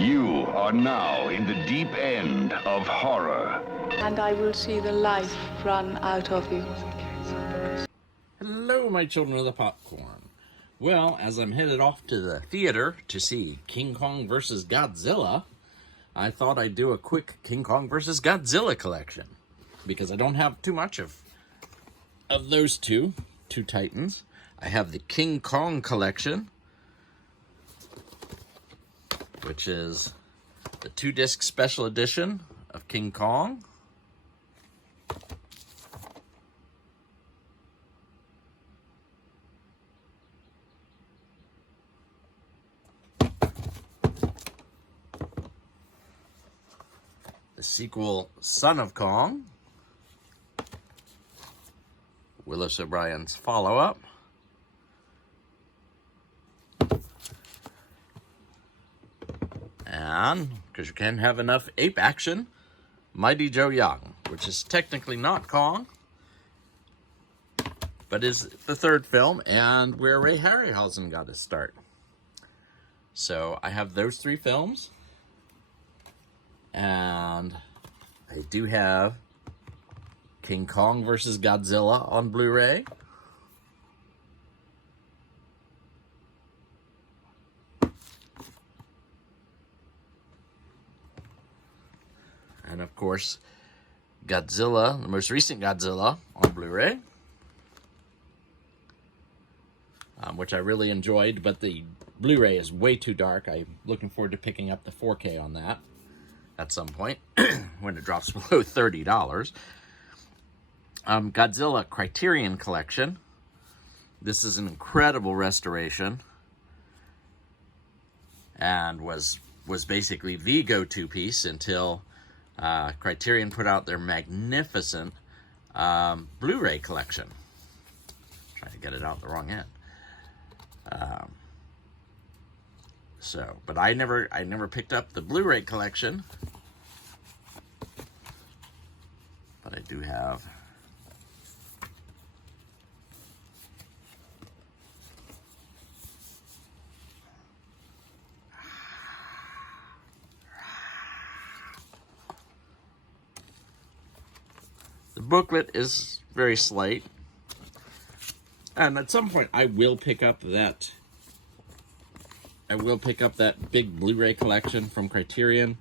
You are now in the deep end of horror. And I will see the life run out of you. Hello, my children of the popcorn. Well, as I'm headed off to the theater to see King Kong vs. Godzilla, I thought I'd do a quick King Kong vs. Godzilla collection. Because I don't have too much of those two titans. I have the King Kong collection, which is the 2-disc special edition of King Kong. The sequel, Son of Kong. Willis O'Brien's follow-up. And, because you can't have enough ape action, Mighty Joe Young, which is technically not Kong, but is the third film and where Ray Harryhausen got his start. So I have those 3 films, and I do have King Kong vs. Godzilla on Blu-ray. And of course, Godzilla, the most recent Godzilla on Blu-ray, which I really enjoyed, but the Blu-ray is way too dark. I'm looking forward to picking up the 4K on that at some point when it drops below $30. Godzilla Criterion Collection. This is an incredible restoration and was basically the go-to piece until Criterion put out their magnificent Blu-ray collection. Trying to get it out the wrong end. But I never picked up the Blu-ray collection. But I do have the booklet is very slight. And at some point I will pick up that big Blu-ray collection from Criterion.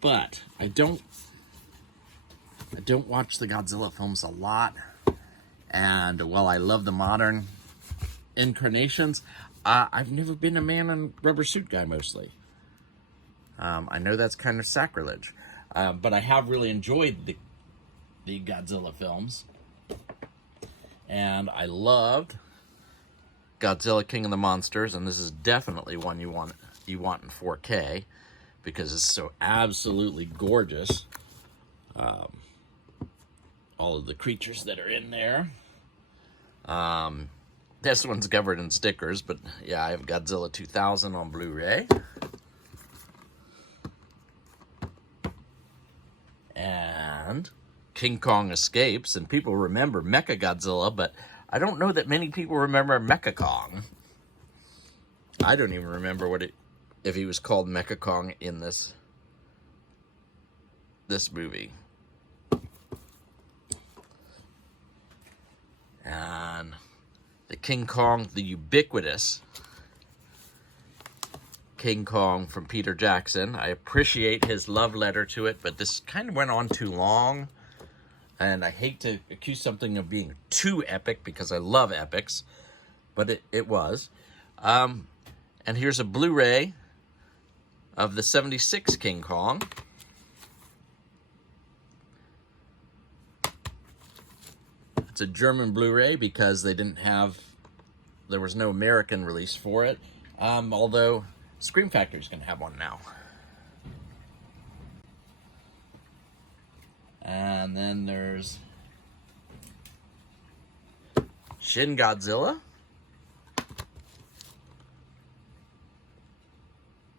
But I don't watch the Godzilla films a lot. And while I love the modern incarnations, I've never been a man in rubber suit guy mostly. I know that's kind of sacrilege. But I have really enjoyed the Godzilla films. And I loved Godzilla King of the Monsters, and this is definitely one you want in 4K because it's so absolutely gorgeous. All of the creatures that are in there. This one's covered in stickers, but yeah, I have Godzilla 2000 on Blu-ray. And King Kong Escapes, and people remember Mechagodzilla, but I don't know that many people remember Mecha Kong. I don't even remember if he was called Mecha Kong in this movie. And the King Kong, the ubiquitous King Kong from Peter Jackson. I appreciate his love letter to it, but this kind of went on too long. And I hate to accuse something of being too epic because I love epics, but it was. And here's a Blu-ray of the 76 King Kong. It's a German Blu-ray because there was no American release for it. Although Scream Factory's going to have one now. And then there's Shin Godzilla,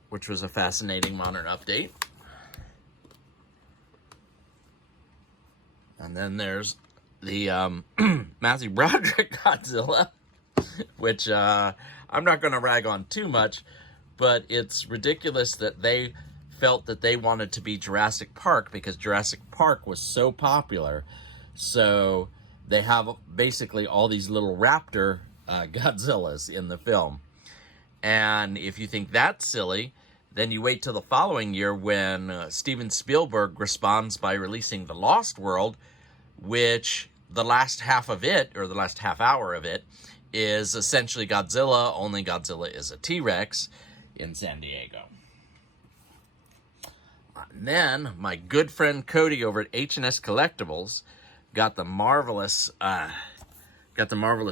which was a fascinating modern update. And then there's the Matthew Broderick Godzilla, which I'm not going to rag on too much, but it's ridiculous that they felt that they wanted to be Jurassic Park because Jurassic Park was so popular. So they have basically all these little raptor Godzillas in the film. And if you think that's silly, then you wait till the following year when Steven Spielberg responds by releasing The Lost World, which the last half of it, or the last half hour of it, is essentially Godzilla, only Godzilla is a T-Rex in San Diego. And then my good friend Cody over at H&S Collectibles got the marvelous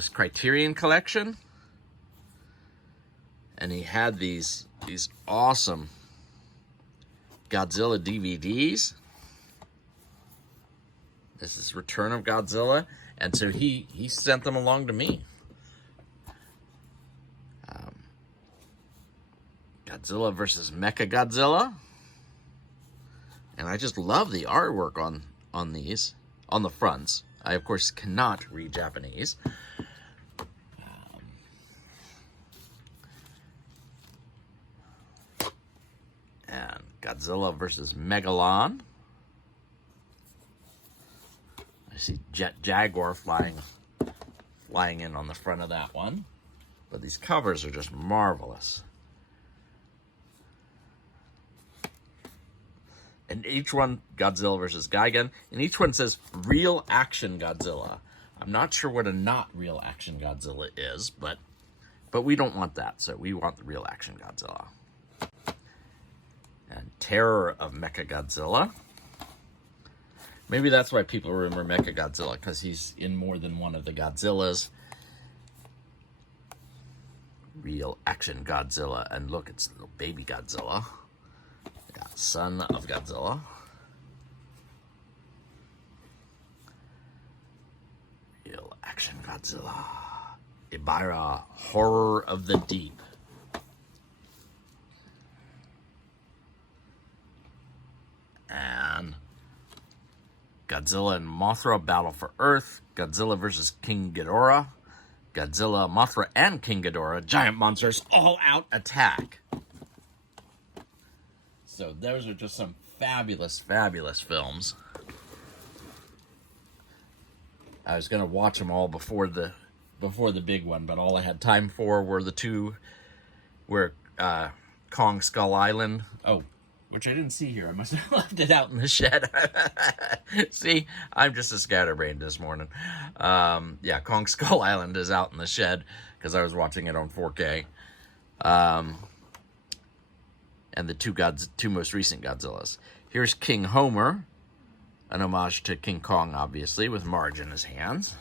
Criterion collection, and he had these awesome Godzilla DVDs. This is Return of Godzilla, and so he sent them along to me. Godzilla versus Mechagodzilla. And I just love the artwork on these, on the fronts. I, of course, cannot read Japanese. And Godzilla versus Megalon. I see Jet Jaguar flying in on the front of that one. But these covers are just marvelous. And each one, Godzilla versus Gigan, and each one says Real Action Godzilla. I'm not sure what a not Real Action Godzilla is, but we don't want that, so we want the Real Action Godzilla. And Terror of Mechagodzilla. Maybe that's why people remember Mechagodzilla, because he's in more than one of the Godzillas. Real Action Godzilla, and look, it's little baby Godzilla. Son of Godzilla. Real Action Godzilla. Ibara, Horror of the Deep. And Godzilla and Mothra Battle for Earth. Godzilla versus King Ghidorah. Godzilla, Mothra, and King Ghidorah. Giant monsters all out attack. So those are just some fabulous, fabulous films. I was going to watch them all before the big one, but all I had time for were the two where Kong Skull Island. Oh, which I didn't see here. I must have left it out in the shed. See, I'm just a scatterbrained this morning. Yeah, Kong Skull Island is out in the shed because I was watching it on 4K. And the two most recent Godzillas. Here's King Homer, an homage to King Kong, obviously, with Marge in his hands.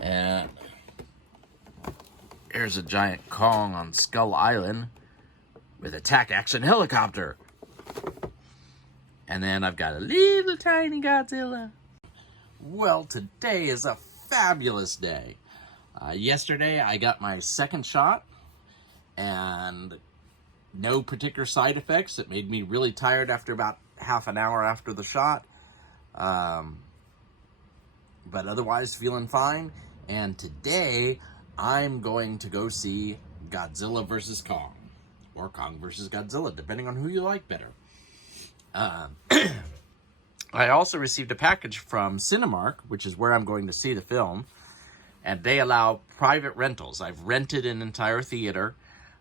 And here's a giant Kong on Skull Island with attack action helicopter. And then I've got a little tiny Godzilla. Well, today is a fabulous day. Yesterday I got my second shot, and no particular side effects. It made me really tired after about half an hour after the shot. But otherwise feeling fine. And today I'm going to go see Godzilla vs. Kong. Or Kong vs. Godzilla, depending on who you like better. I also received a package from Cinemark, which is where I'm going to see the film. And they allow private rentals. I've rented an entire theater.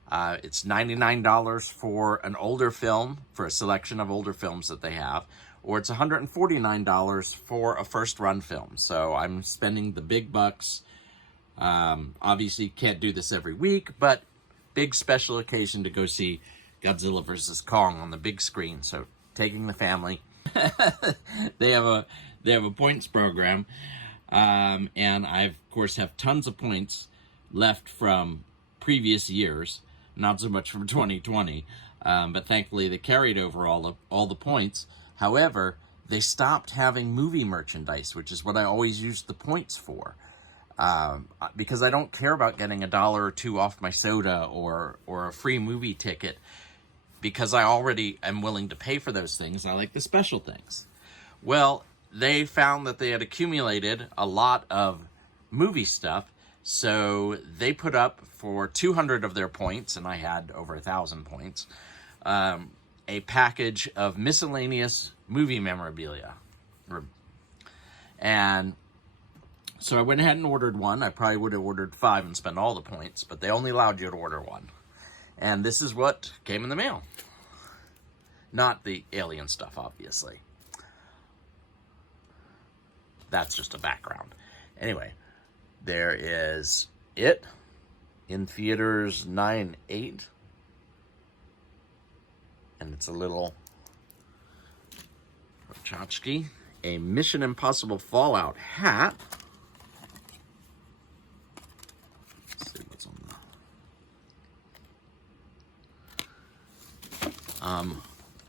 It's $99 for an older film, for a selection of older films that they have, or it's $149 for a first-run film. So I'm spending the big bucks. Obviously, can't do this every week, but big special occasion to go see Godzilla vs. Kong on the big screen. So taking the family. They have a points program, and I of course have tons of points left from previous years. Not so much from 2020, but thankfully they carried over all the points. However, they stopped having movie merchandise, which is what I always used the points for, because I don't care about getting $1 or $2 off my soda or a free movie ticket, because I already am willing to pay for those things. I like the special things. Well, they found that they had accumulated a lot of movie stuff, So they put up for 200 of their points, and I had over 1,000 points, a package of miscellaneous movie memorabilia. And so I went ahead and ordered one. I probably would have ordered 5 and spent all the points, but they only allowed you to order one. And this is what came in the mail. Not the alien stuff, obviously. That's just a background. Anyway, there is It in theaters 9/8. And it's a little tchotchke. A Mission Impossible Fallout hat. Let's see what's on the...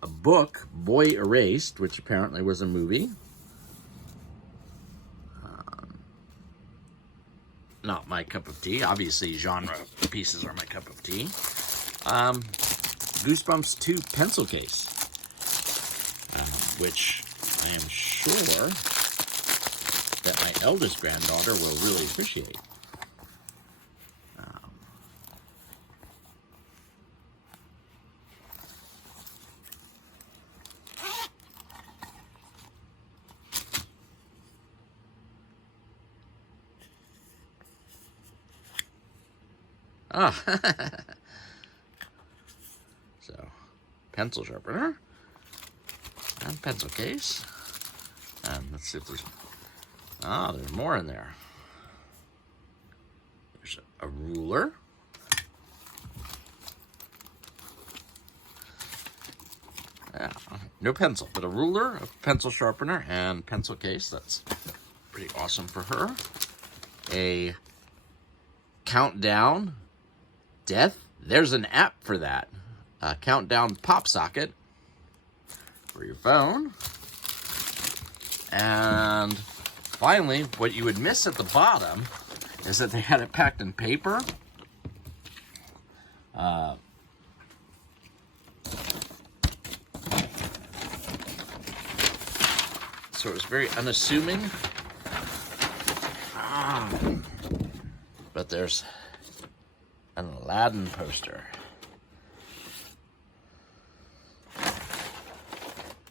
a book, Boy Erased, which apparently was a movie. Not my cup of tea. Obviously, genre pieces are my cup of tea. Goosebumps 2 pencil case, which I am sure that my eldest granddaughter will really appreciate. So, pencil sharpener and pencil case. And let's see if there's... there's more in there. There's a ruler. Yeah, no pencil, but a ruler, a pencil sharpener, and pencil case. That's pretty awesome for her. A countdown death. There's an app for that. A countdown pop socket for your phone. And finally, what you would miss at the bottom is that they had it packed in paper. So it was very unassuming. But there's an Aladdin poster.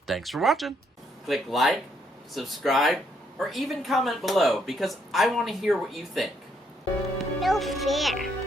Thanks for watching. Click like, subscribe, or even comment below because I want to hear what you think. No fair.